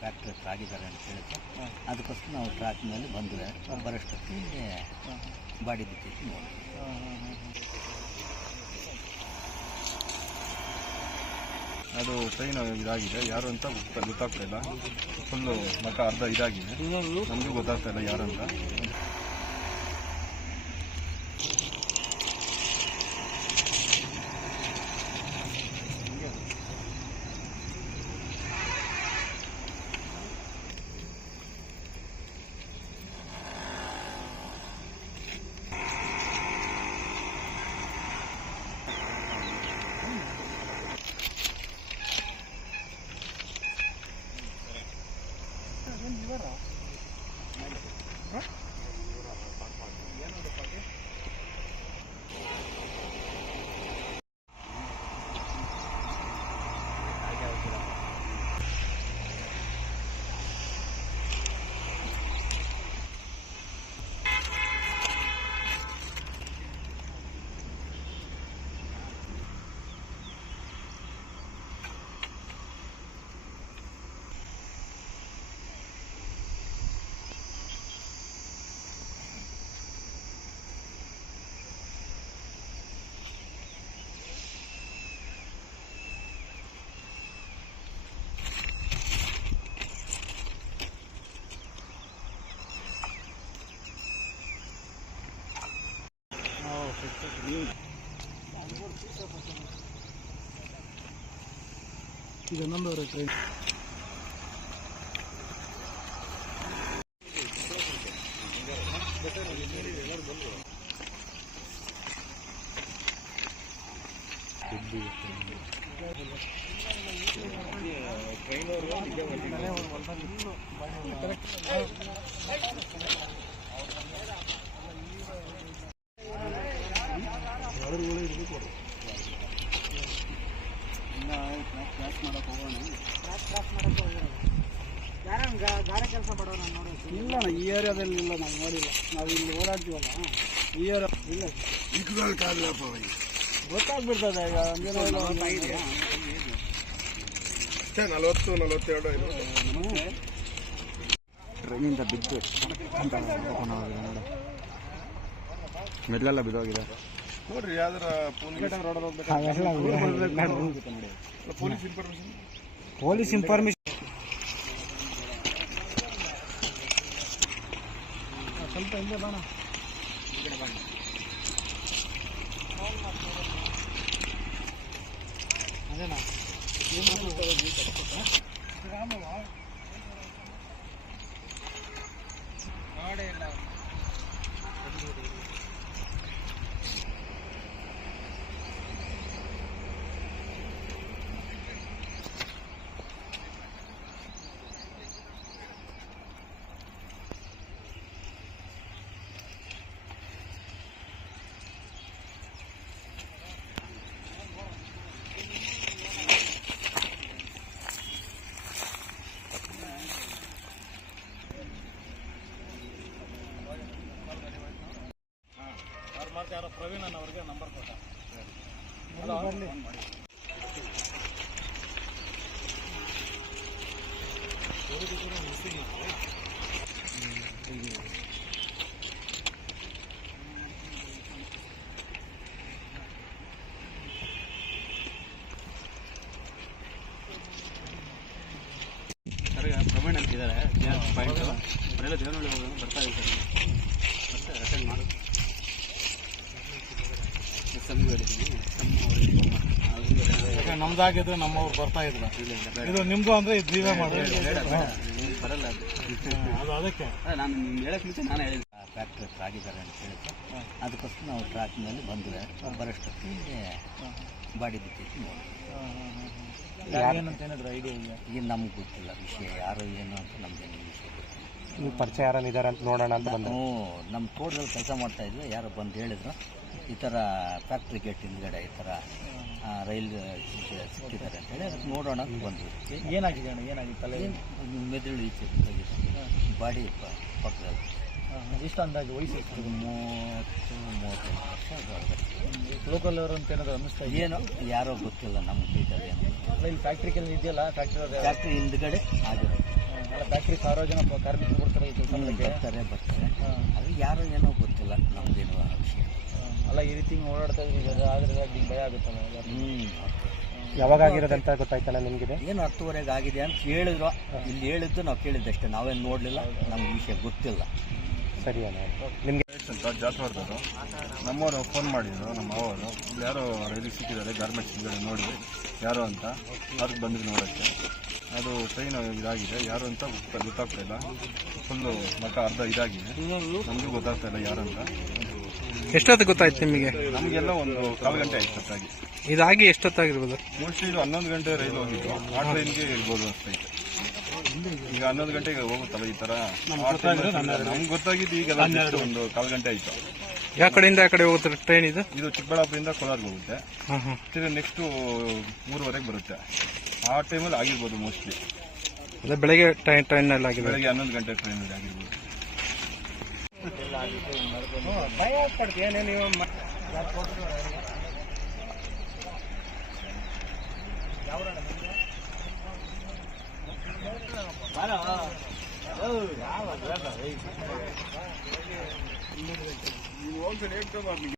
Factory ಹತ್ರ ಆಗಿದ್ದಾರೆ ಅಂತ ಹೇಳಿದ್ರು. ಅದಕ್ಕೋಸ್ಕರ ನಾವು ಟ್ರ್ಯಾಕ್ ಮೇಲೆ ಬಂದರೆ ಬರೋಷ್ಟೊತ್ತಿಗೆ ಬಾಡಿ ಬಿಟ್ಟಿತ್ತು ನೋಡಿ. ಅದು ಟ್ರೈನ್ ಇದಾಗಿದೆ, ಯಾರು ಅಂತ ಗೊತ್ತಾಗ್ತಾ ಇಲ್ಲ. ಫುಲ್ಲು ಮಕ ಅರ್ಧ ಇದಾಗಿದೆ, ನಮಗೂ ಗೊತ್ತಾಗ್ತಾ ಇಲ್ಲ ಯಾರಂತ. ಇದು ನಂದೂರು ಟ್ರೈನ್. ಕೆಲಸ ಮಾಡೋಣ ನೋಡಿ. ಇಲ್ಲ ಈ ಏರಿಯಾದಲ್ಲಿ ಇಲ್ಲ, ನಾವು ನೋಡಿಲ್ಲ. ನಾವು ಇಲ್ಲಿ ಓಡಾಡ್ತೀವಲ್ಲ, ಈ ಏರಿಯಾ ಇಲ್ಲ. ಗೊತ್ತಾಗ್ಬಿಡ್ತದೆ ಈಗ. 40-42 ಟ್ರೈನಿಂದ ಬಿದ್ದು ಮೆಡ್ಲೆಲ್ಲ ಬಿದ್ದೋಗಿದೆ ನೋಡ್ರಿ. ಯಾವ್ದಾರ ಪೊಲೀಸ್ ಇನ್ಫಾರ್ಮೇಶನ್ ಸ್ವಲ್ಪ ಹಿಂದೆ ಬಾಣ. ಅದೇನಾ ಮಾಡೇ ಇಲ್ಲ. ಯಾರೋ ಪ್ರವೀಣ್ ಅನ್ನೋರಿಗೆ ನಂಬರ್ ಕೊಟ್ಟ. ಬರಲಿ ಸರ್, ಪ್ರವೀಣ್ ಅಂತಿದ್ದಾರೆ. ಪಾಯಿಂಟ್ ಅವರೆಲ್ಲ ದೇವನಹಳ್ಳಿ ಹೋಗೋದು ಬರ್ತಾ ಇದ್ದಾರೆ. ಮತ್ತೆ ಅಟೆಂಡ್ ಮಾಡಿ ನಮ್ದಾಗಿದ್ರೆ ನಮ್ಮವ್ರು ಬರ್ತಾ ಇದ್ರು. ಇದು ನಿಮ್ದು ಅಂದ್ರೆ ಇದು ನೀವೇ ಮಾಡಿ ಬರಲ್ಲ. ಅದು ಅದಕ್ಕೆ ನಾನು ಹೇಳಕ್ ಮುಂಚೆ ನಾನು ಹೇಳಿದ್ದೆ ಫ್ಯಾಕ್ಟ್ರಿ ಹತ್ರ ಆಗಿದ್ದಾರೆ ಅಂತ ಹೇಳಿದ್ರು. ಅದಕ್ಕೋಸ್ಕರ ನಾವು ಟ್ರ್ಯಾಕ್ ಮೇಲೆ ಬಂದರೆ ಬರೋಷ್ಟೊತ್ತಿಗೆ ಬಾಡಿ ಬಿಟ್ಟಿತ್ತು ನೋಡಿ. ಏನಂತ ಏನಾದ್ರು ಐಡಿಯಾ ಇದೆಯಾ? ಈಗ ನಮ್ಗೆ ಗೊತ್ತಿಲ್ಲ ವಿಷಯ, ಯಾರು ಏನು ಅಂತ ನಮ್ಗೇನು ವಿಷಯ ಗೊತ್ತಿಲ್ಲ. ನೀವು ಪರಿಚಯ ಯಾರನ್ನ ಇದ್ದಾರೆ ಅಂತ ನೋಡೋಣ ಅಂತ ಬಂದು ನಮ್ಮ ತೋಟದಲ್ಲಿ ಕೆಲಸ ಮಾಡ್ತಾಯಿದ್ವಿ. ಯಾರೋ ಬಂದು ಹೇಳಿದ್ರು ಈ ಥರ ಫ್ಯಾಕ್ಟ್ರಿ ಗೇಟ್ ಹಿಂದ್ಗಡೆ ಈ ಥರ ರೈಲ್ ಸಿಕ್ಕಿದ್ದಾರೆ ಅಂತೇಳಿ ಅದಕ್ಕೆ ನೋಡೋಣ ಅಂತ ಬಂದ್ವಿ. ಏನಾಗಿದೆ ಅಣ್ಣ? ಏನಾಗಿದೆ? ತಲೆ ಮೆದುಳು ಈಚೆ ಬಾಡಿ ಪಕ್ಕದಲ್ಲಿ. ಎಷ್ಟು ಅಂದಾಜು ವಯಸ್ಸು? 30-35 ವರ್ಷ ಅದು. ಲೋಕಲ್ ಅವರು ಅಂತ ಏನಾದ್ರು ಅನ್ನಿಸ್ತಾ ಏನೋ ಯಾರೋ ಗೊತ್ತಿಲ್ಲ ನಮ್ಗೆ ಡೀಟೇಲ್ ಏನು. ಇಲ್ಲಿ ಫ್ಯಾಕ್ಟ್ರಿ ಕೆಲಸ ಇದೆಯಲ್ಲ, ಫ್ಯಾಕ್ಟ್ರಿ ಹಿಂದ್ಗಡೆ ಆಗಿರೋದು. ಫ್ಯಾಕ್ಟ್ರಿ 1000 ಜನ ಕಾರ್ಮಿಕರು ಬರ್ತಾರೆ ಈ ಕೆಲಸ ಬರ್ತಾರೆ ಅದು ಯಾರೋ ಏನೋ ಗೊತ್ತಿಲ್ಲ, ನಮ್ದೇನು ಆ ವಿಷಯ. ಅಲ್ಲ ಈ ರೀತಿ ಓಡಾಡ್ತಾ ಇದ್ರೆ ಆದ್ರೆ ಭಯ ಆಗುತ್ತಲ್ಲ. ಯಾವಾಗ ಆಗಿರೋದಂತ ಗೊತ್ತಾಯ್ತಲ್ಲ ನಿಮ್ಗಿದೆ? ಏನು 10:30 ಆಗಿದೆ ಅಂತ ಹೇಳಿದ್ರು. ಇಲ್ಲಿ ಹೇಳಿದ್ದು ನಾವು ಕೇಳಿದ್ದಷ್ಟೇ, ನಾವೇನು ನೋಡಲಿಲ್ಲ, ನಮ್ಗೆ ವಿಷಯ ಗೊತ್ತಿಲ್ಲ. ಸರಿ ಅಣ್ಣ. ನಿಮಗೆ ಅಂತ ಜಾತ್ವಾರ್ದವರು ನಮ್ಮವರು ಫೋನ್ ಮಾಡಿದ್ರು, ನಮ್ಮ ಮಾವರು ಇಲ್ಲಿ ಯಾರೋ ರೈಲಿಗೆ ಸಿಕ್ಕಿದ್ದಾರೆ ಗಾರ್ಮೆಂಟ್ಸ್ ಹಿಂದ್ಗಡೆ ನೋಡಿ ಯಾರು ಅಂತ, ಅದಕ್ಕೆ ಬಂದಿದ್ದು ನೋಡೋಕ್ಕೆ. ಅದು ಟ್ರೈನ್ ಇದಾಗಿದೆ, ಯಾರು ಅಂತ ಗೊತ್ತಾಗ್ತಾ ಇಲ್ಲ. ಫುಲ್ಲು ಮಕ ಅರ್ಧ ಇದಾಗಿದೆ, ನಮಗೂ ಗೊತ್ತಾಗ್ತಾ ಇಲ್ಲ ಯಾರು ಅಂತ. ಎಷ್ಟೊತ್ತು ಗೊತ್ತಾಯ್ತು ನಿಮಗೆ? ನಮಗೆಲ್ಲ ಒಂದು 1/4 ಗಂಟೆ ಆಯ್ತು ಗೊತ್ತಾಗಿ. ಇದಾಗಿ ಎಷ್ಟೊತ್ತಾಗಿರ್ಬೋದು? ಮೋಸ್ಟ್ಲಿ ಇದು 11 ಗಂಟೆ ರೈಲು ಹೋಗಿತ್ತು, ಆ ಟ್ರೈನ್ಗೆ ಇರ್ಬೋದು ಅಷ್ಟೈತೆ. ಈಗ 11 ಗಂಟೆಗೆ ಹೋಗುತ್ತಲ್ಲ ಈ ಥರ. ನಮ್ಗೆ ಗೊತ್ತಾಗಿದ್ದು ಈಗೆಲ್ಲ ಒಂದು 1/4 ಗಂಟೆ ಆಯಿತು. ಯಾವ ಕಡೆಯಿಂದ ಯಾವ ಕಡೆ ಹೋಗುತ್ತೆ ಟ್ರೈನ್ ಇದು? ಇದು ಚಿಕ್ಕಬಳ್ಳಾಪುರದಿಂದ ಕೋಲಾರ್ಗೆ ಹೋಗುತ್ತೆ, ತಿರ್ಗಿ ನೆಕ್ಸ್ಟು 3:30ಗೆ ಬರುತ್ತೆ. ಆ ಟೈಮಲ್ಲಿ ಆಗಿರ್ಬೋದು ಮೋಸ್ಟ್ಲಿ. ಅದೇ ಬೆಳಗ್ಗೆ ಟ್ರೈನಲ್ಲಿ ಆಗಿದೆ. ಬೆಳಗ್ಗೆ 11 ಗಂಟೆ ಟ್ರೈನಲ್ಲಿ ಆಗಿರ್ಬೋದು. ಭಯ ಆಗ್ತದೆ ಏನೇ ನೀವು